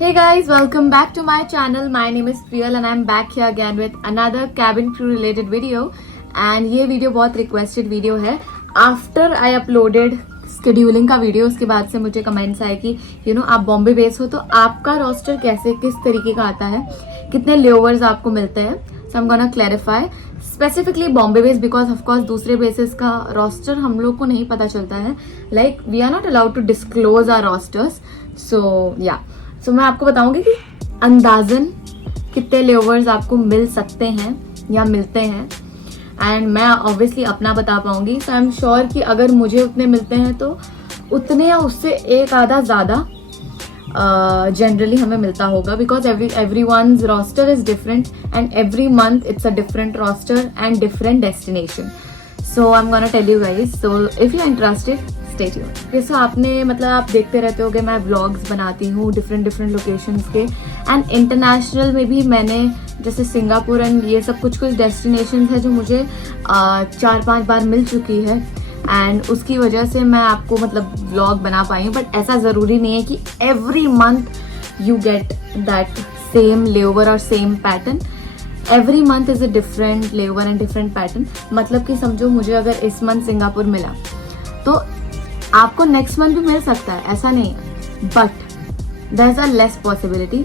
Hey guys, welcome back to my channel. My name is Priyal and I'm back here again with another cabin crew related video. And ये video बहुत requested video है. After I uploaded scheduling का video, उसके बाद से मुझे comments आए कि आप बॉम्बे बेस हो तो आपका रोस्टर कैसे किस तरीके का आता है, कितने लेओवर्स आपको मिलते हैं. So I am gonna clarify specifically Bombay base because of course दूसरे बेसिस का रोस्टर हम लोग को नहीं पता चलता है. Like we are not allowed to disclose our rosters. So मैं आपको बताऊंगी कि अंदाजन कितने लेओवर्स आपको मिल सकते हैं या मिलते हैं. एंड मैं ऑब्वियसली अपना बता पाऊंगी. सो आई एम श्योर कि अगर मुझे उतने मिलते हैं तो उतने या उससे एक आधा ज़्यादा जनरली हमें मिलता होगा. Because every one's roster is different and every month it's a different roster and different destination. So I am gonna tell you guys. So if you are interested stay tuned. जैसे आपने आप देखते रहते होगे मैं व्लॉग्स बनाती हूँ different locations के. एंड इंटरनेशनल में भी मैंने जैसे सिंगापुर एंड ये सब कुछ डेस्टिनेशन है जो मुझे 4-5 बार मिल चुकी है. एंड उसकी वजह से मैं आपको व्लॉग बना पाई हूँ. बट ऐसा ज़रूरी नहीं है कि every month you get that same layover और same pattern. Every month is a different layover and different pattern. मतलब कि समझो मुझे अगर इस मंथ सिंगापुर मिला तो आपको नेक्स्ट मंथ भी मिल सकता है, ऐसा नहीं है. But there is a less possibility.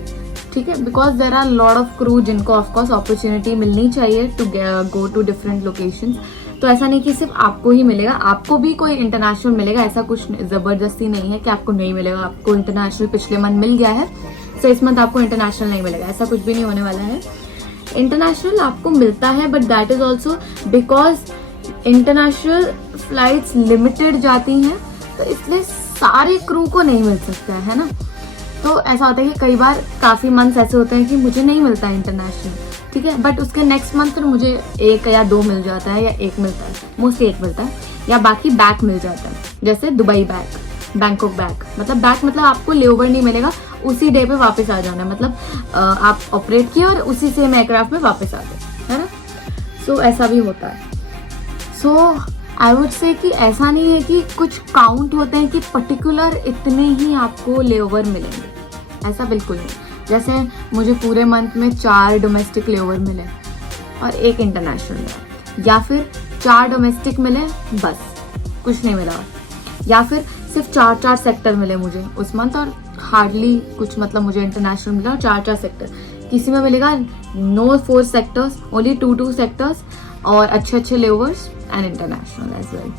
ठीक है, because there are lot of crew जिनको ऑफकोर्स अपॉर्चुनिटी मिलनी चाहिए to go to different locations. तो ऐसा नहीं कि सिर्फ आपको ही मिलेगा, आपको भी कोई इंटरनेशनल मिलेगा. ऐसा कुछ जबरदस्ती नहीं है कि आपको नहीं मिलेगा. आपको इंटरनेशनल पिछले मंथ मिल गया है सो इस मंथ आपको इंटरनेशनल नहीं मिलेगा, ऐसा कुछ भी नहीं होने वाला है. इंटरनेशनल आपको मिलता है but that is also because international flights limited जाती हैं तो इसलिए सारे क्रू को नहीं मिल सकता है ना. तो ऐसा होता है कि कई बार काफ़ी मंथ्स ऐसे होते हैं कि मुझे नहीं मिलता है इंटरनेशनल. ठीक है, बट उसके नेक्स्ट मंथ फिर मुझे 1 या 2 मिल जाता है या 1 मिलता है, मोस्टली 1 मिलता है या बाकी बैक मिल जाता है. जैसे Dubai back, Bangkok back. Back आपको लेओवर नहीं मिलेगा, उसी डे पे वापस आ जाना है. आप ऑपरेट किए और उसी सेम एयरक्राफ्ट में वापस आ गए, है ना. सो ऐसा भी होता है. सो आई वुड से कि ऐसा नहीं है कि कुछ काउंट होते हैं कि पर्टिकुलर इतने ही आपको लेओवर मिलेंगे, ऐसा बिल्कुल नहीं. जैसे मुझे पूरे मंथ में 4 डोमेस्टिक लेओवर मिले और 1 इंटरनेशनल मिला, या फिर 4 डोमेस्टिक मिले बस कुछ नहीं मिला, या फिर सिर्फ 4 सेक्टर मिले मुझे उस मंथ और हार्डली कुछ मुझे इंटरनेशनल मिला और 4 सेक्टर. किसी में मिलेगा नो 4 सेक्टर्स, ओनली 2 सेक्टर्स और अच्छे लेओवर्स एंड इंटरनेशनल एज वेल.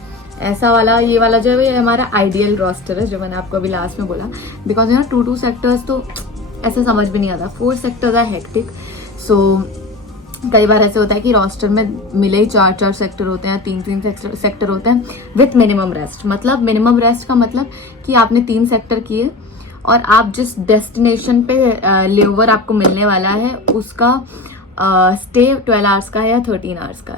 ऐसा वाला ये वाला जो है ये हमारा आइडियल रोस्टर है जो मैंने आपको अभी लास्ट में बोला. बिकॉज 2 सेक्टर्स तो ऐसा समझ भी नहीं आता. 4 सेक्टर्स आर हेक्टिक. सो कई बार ऐसे होता है कि रोस्टर में मिले ही 4 सेक्टर होते हैं, 3 सेक्टर होते हैं with minimum rest. Minimum rest का कि आपने 3 सेक्टर किए और आप जिस डेस्टिनेशन पे लेओवर आपको मिलने वाला है उसका स्टे 12 आवर्स का है या 13 आवर्स का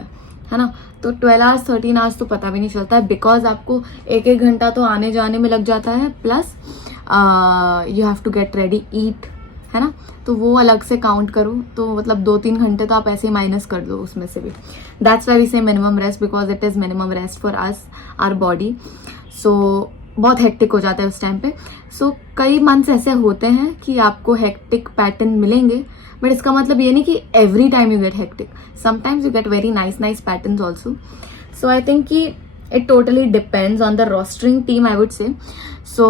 है ना. तो 12 आवर्स 13 आवर्स तो पता भी नहीं चलता है बिकॉज आपको 1 घंटा तो आने जाने में लग जाता है. Plus you have to get ready eat, है ना. तो वो अलग से काउंट करो तो 2-3 घंटे तो आप ऐसे ही माइनस कर दो उसमें से भी. That's why we say minimum rest because it is minimum rest for us our body. So बहुत हेक्टिक हो जाता है उस टाइम पे. सो कई मंथ्स ऐसे होते हैं कि आपको हेक्टिक पैटर्न मिलेंगे बट इसका ये नहीं कि every time you get hectic. Sometimes you get very nice patterns also. So I think कि it totally depends on the rostering team I would say. So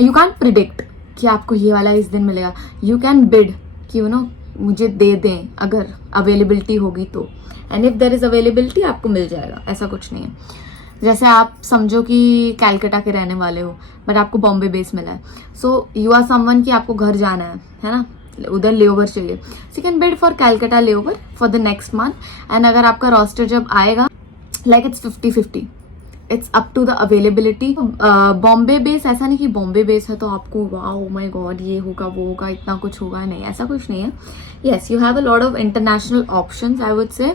you can predict कि आपको ये वाला इस दिन मिलेगा. यू कैन बिड कि मुझे दे दें अगर अवेलेबिलिटी होगी तो. And if there is availability आपको मिल जाएगा, ऐसा कुछ नहीं है. जैसे आप समझो कि कैलकाटा के रहने वाले हो बट आपको बॉम्बे बेस मिला है. सो यू आर समवन कि आपको घर जाना है ना, उधर लेओवर चाहिए. So you can bid for Calcutta layover for the next month. And अगर आपका रोस्टर जब आएगा it's 50-50, it's up to the availability. Bombay base ऐसा नहीं कि बॉम्बे बेस है तो आपको वाओ माय गॉड ये होगा वो होगा इतना कुछ होगा, नहीं ऐसा कुछ नहीं है. Yes, you have a lot of international options I would से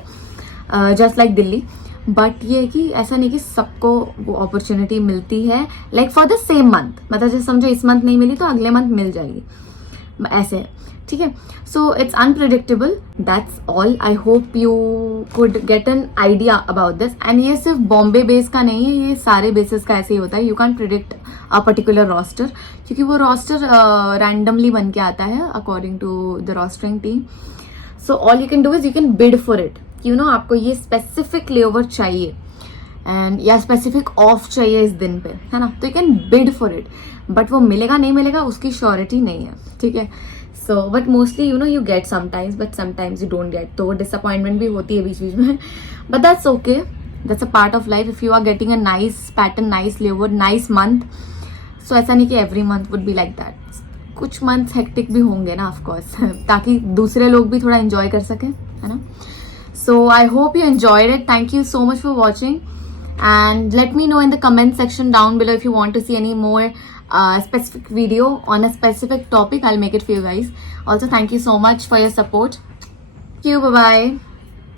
जस्ट लाइक दिल्ली. बट ये है कि ऐसा नहीं कि सबको वो अपॉर्चुनिटी मिलती है फॉर द सेम मंथ. जैसे समझो इस मंथ नहीं मिली तो अगले मंथ मिल जाएगी. ऐसे है, ठीक है. So it's unpredictable, that's all. I hope you could get an idea about this. And ये सिर्फ बॉम्बे बेस का नहीं है, ये सारे बेसिस का ऐसे ही होता है. You can predict a particular roster, क्योंकि वो रोस्टर रैंडमली बन के आता है according to the rostering team. So all you can do is you can bid for it. You know आपको ये स्पेसिफिक लेओवर चाहिए एंड या स्पेसिफिक ऑफ चाहिए इस दिन पे, है ना, तो you can bid for it. But वो मिलेगा नहीं मिलेगा उसकी श्योरिटी नहीं है, ठीक है. So but mostly you know you get sometimes, but sometimes you don't get, तो डिसअपॉइंटमेंट भी होती है बीच बीच में. But that's okay, that's a part of life. If you are getting a nice pattern, nice layover, nice month, so ऐसा नहीं कि every month would be like that. कुछ मंथ्स हेक्टिक भी होंगे ना ऑफकोर्स, ताकि दूसरे लोग भी थोड़ा एंजॉय कर सकें, है ना. So I hope you enjoyed it. Thank you so much for watching, and let me know in the comment section down below if you want to see any more specific video on a specific topic. I'll make it for you guys. Also, thank you so much for your support. Thank you. Bye bye.